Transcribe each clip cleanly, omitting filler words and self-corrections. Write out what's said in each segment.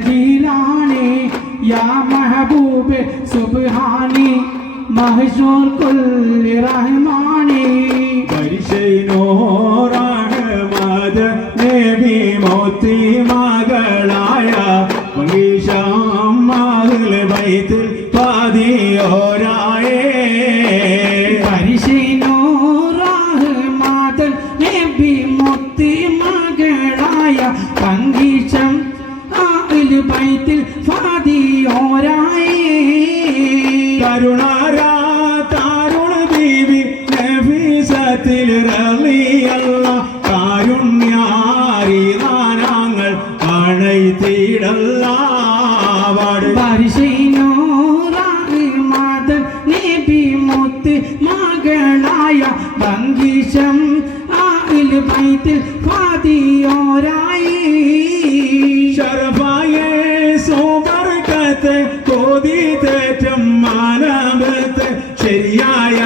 जीलानी या महबूब सुबहानी महशूर कुल रहमानी പരിശൈനോറഹ്മദ് നബി മോത്തി മകളായ മഹീഷമ്മാഹിൽ ബൈത്തിൽ പാതിയോരായേ പരിശൈനോറഹ്മദ് നബി മോത്തി മകളായ മഹീഷം ആഹിൽ ബൈത്തിൽ പാതിയോരായേ കരുണാരാ താരുണ ബീവി നഫീസത്തിൽ റളിയല്ല കാരുണ്യാരി നാനാങ്ങൾ അണൈത്തിടല്ല പരിശൈനോറഹ്മദ് നബി മോത്തി മകളായ മഹീഷം ആഹിൽ ബൈത്തിൽ പാതിയോരായേ ശരഫായ സുബർക്കത്ത് കോതിതേറ്റം മാനവത്ത് ശരിയായ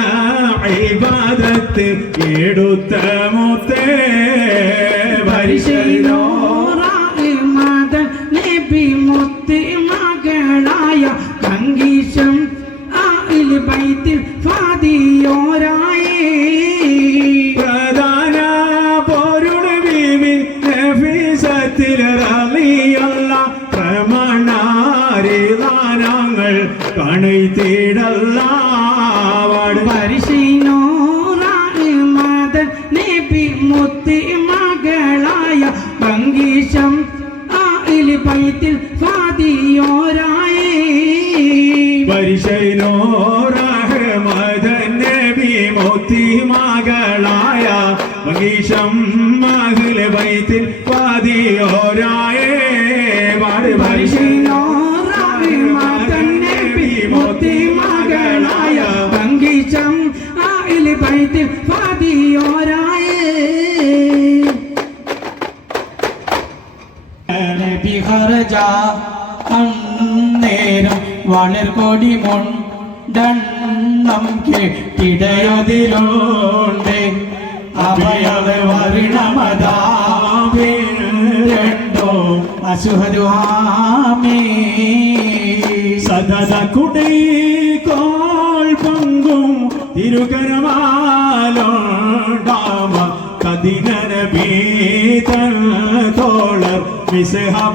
ഇബാദത്ത് എടുത്ത മുത്തേ പരിശൈനോറഹ്മദ് നബി മോത്തി മകളായ മഹീഷം ആഹിൽ ബൈത്തിൽ പാതിയോരായേ പ്രധാന പൊരുൾ ബീവി നഫീസത്തിൽ റളിയല്ല പ്രമാണാരി ദാനങ്ങൾ കണൈത്തിടല്ല പരിശൈനോറഹ്മദ് നബി മോത്തി മകളായ മഹീഷം ആഹിൽ ബൈത്തിൽ പാതിയോരായേ പരിശൈനോറഹ്മദ് നബി മോത്തി മകളായ മഹീഷം ആഹിൽ ബൈത്തിൽ പാതിയോരായേ പരിശൈനോറഹ്മദ് നബി മോത്തി മകളായ മഹീഷം ആഹിൽ ബൈത്തിൽ പാതിയോരായേ നബി ഖറജ അന്നേരം വളർകൊടി മുണ്ടെണ്ണം കെട്ടിടയതിലുണ്ട് അഭയവ് വർണ്ണമതാരണ്ടോ അസുഹദു ആമേ സദത കുടൈ കോൾ പങ്കും തിരുകരമാലോണ്ടാമ കദിനന ബീതൻ തോളർ മിസ്ഹബിലീടാർ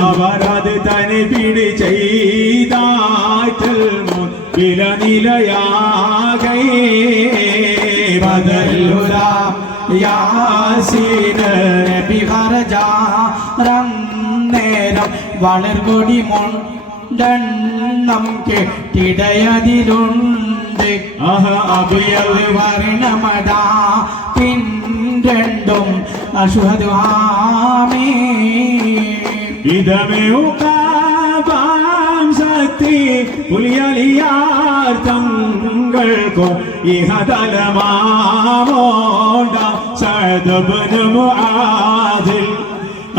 അവരത് തനി പിടി ചെയ്താറ്റൽ മുൻപില നിലയാകൈ ബദലുലാ യാസീൻ നബി ഖറജ നേരം വളർകൊടി മുണ്ടെണ്ണം കെട്ടിടയതിലുണ്ട് അഭയവ് വർണ്ണമതാ പിൻരണ്ടും അഷുഹദു ആമേ ഇതമേ ഉകാബാം സത്തി പുലിയലിയാർ തങ്ങൾക്കും ഇഹതലമാമോണ്ട സദബ്നു മുആദിൽ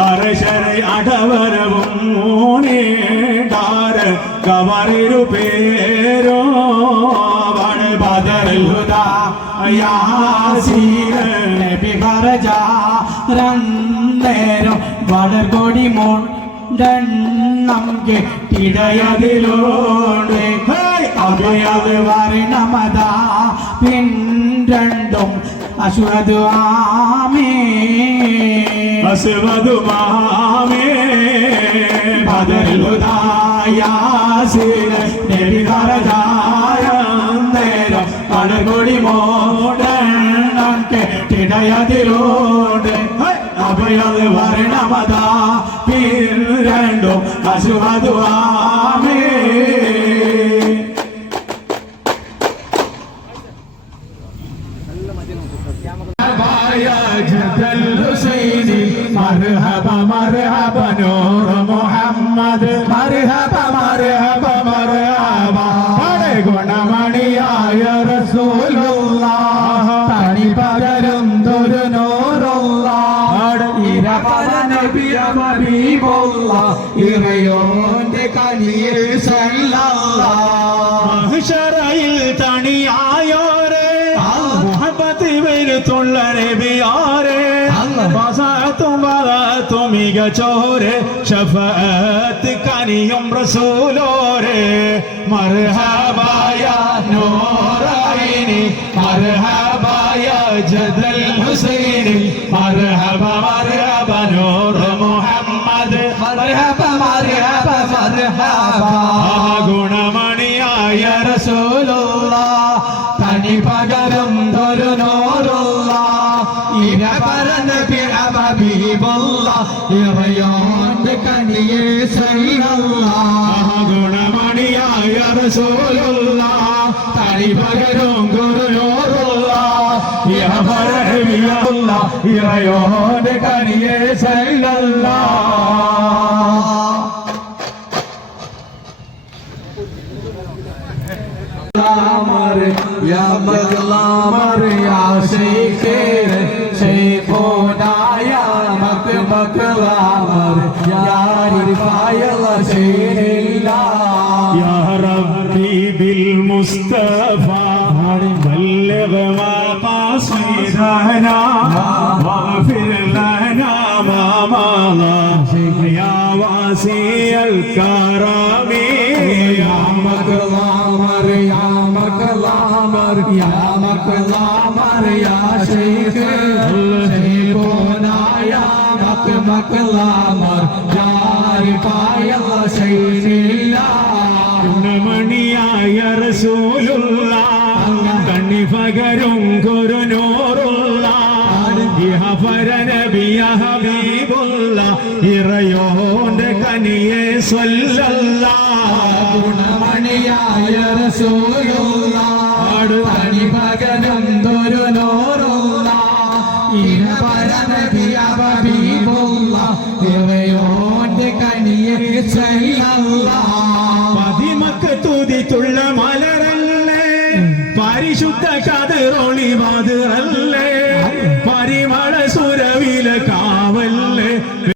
അർശരെ അടവരവും മൂനേടാര കവറിരു പേരോ ബദറുൽ ഹുദാ യാസീൻ നബി ഖറജ നേരം വളർകൊടി മുണ്ടെണ്ണം കെട്ടിടയതിലോട് അഭയവ് വർണ്ണമതാ പിൻരണ്ടും അശ്വദു ആമേ അസ്വദു മാമേ ബദറുൽ ഹുദാ യാസീൻ നബി ഖറജ നേരം വളർകൊടി മുണ്ടെണ്ണം കെട്ടിടയതിലോട് അഭയവ് വർണ്ണമതാ പിൻരണ്ടും അശ്വദു ആമേ മർഹബ മർഹബ നൂർ മുഹമ്മദ് മർഹബ മർഹബ മർഹബ പടേ ഗുണമണിയായ റസൂലുള്ളാഹ് തനി പകരും ദുരു നൂറുള്ളാഹ് ഇരപര നബി ഹബീബുള്ളാഹ് ഇറയോന്റെ കനിയിൽ സല്ലല്ലാഹ് മഹ്ശറയിൽ തണിയായോരേ മുഹബ്ബത്ത് വരുത്തുള്ള നബിയാരേ തും മികച്ചോരെ ശഫാഅത്ത് കനിയും റസൂലോരെ മർഹബായ നൂറൈനി മർഹബായ ജദൽ ഹുസൈനി മർഹബ മർഹബ നൂർ മുഹമ്മദ് മർഹബ മർഹബ മർഹബ ഗുണമണിയായ റസൂലുള്ളാഹ് തനി പകരം ഒരു നൂറുള്ളാഹ് ഇരപരന ഹബീബുള്ളാഹ് ഇറയോന്റെ കനിയെ സല്ലല്ലാഹ് ഗുണമണിയായ റസൂലുള്ളാഹ് തനി പകരം ഒരു നൂറുള്ളാഹ് ഇറയോന്റെ കനിയെ സല്ലല്ലാഹ് يا مقلامر يا شيخير شيخونا يا مقلامر يا رفاي رسول الله يا ربي بالمصطفى بلغ مقاصدنا واغفر لنا ما مضى يا واسع الكرم يا مقلامر يا مقلامر يا مقلامر يا شيخ شيخنا يا مقلامر يا رفاي رسول الله ഗുണമണിയായ റസൂലുള്ളാഹ് കണ്ണി പകരും കുറുനൂറുള്ളാഹ് ഇഹഫര നബിയ ഹബീബുള്ളാഹ് ഇറയോന്റെ കനിയെ സ്വല്ലല്ലാഹ് ഗുണമണിയായ റസൂലുള്ളാഹ് കനി പകരം ഒരു നൂറുള്ളാഹ് ഇഹഫര നബിയ ഹബീബുള്ളാഹ് ഇറയോന്റെ കനിയെ സ്വല്ലല്ലാഹ് പതിമക്ക് തുതിത്തുള്ള മലരല്ലേ പരിശുദ്ധ കതിറൊളി മതിറല്ലേ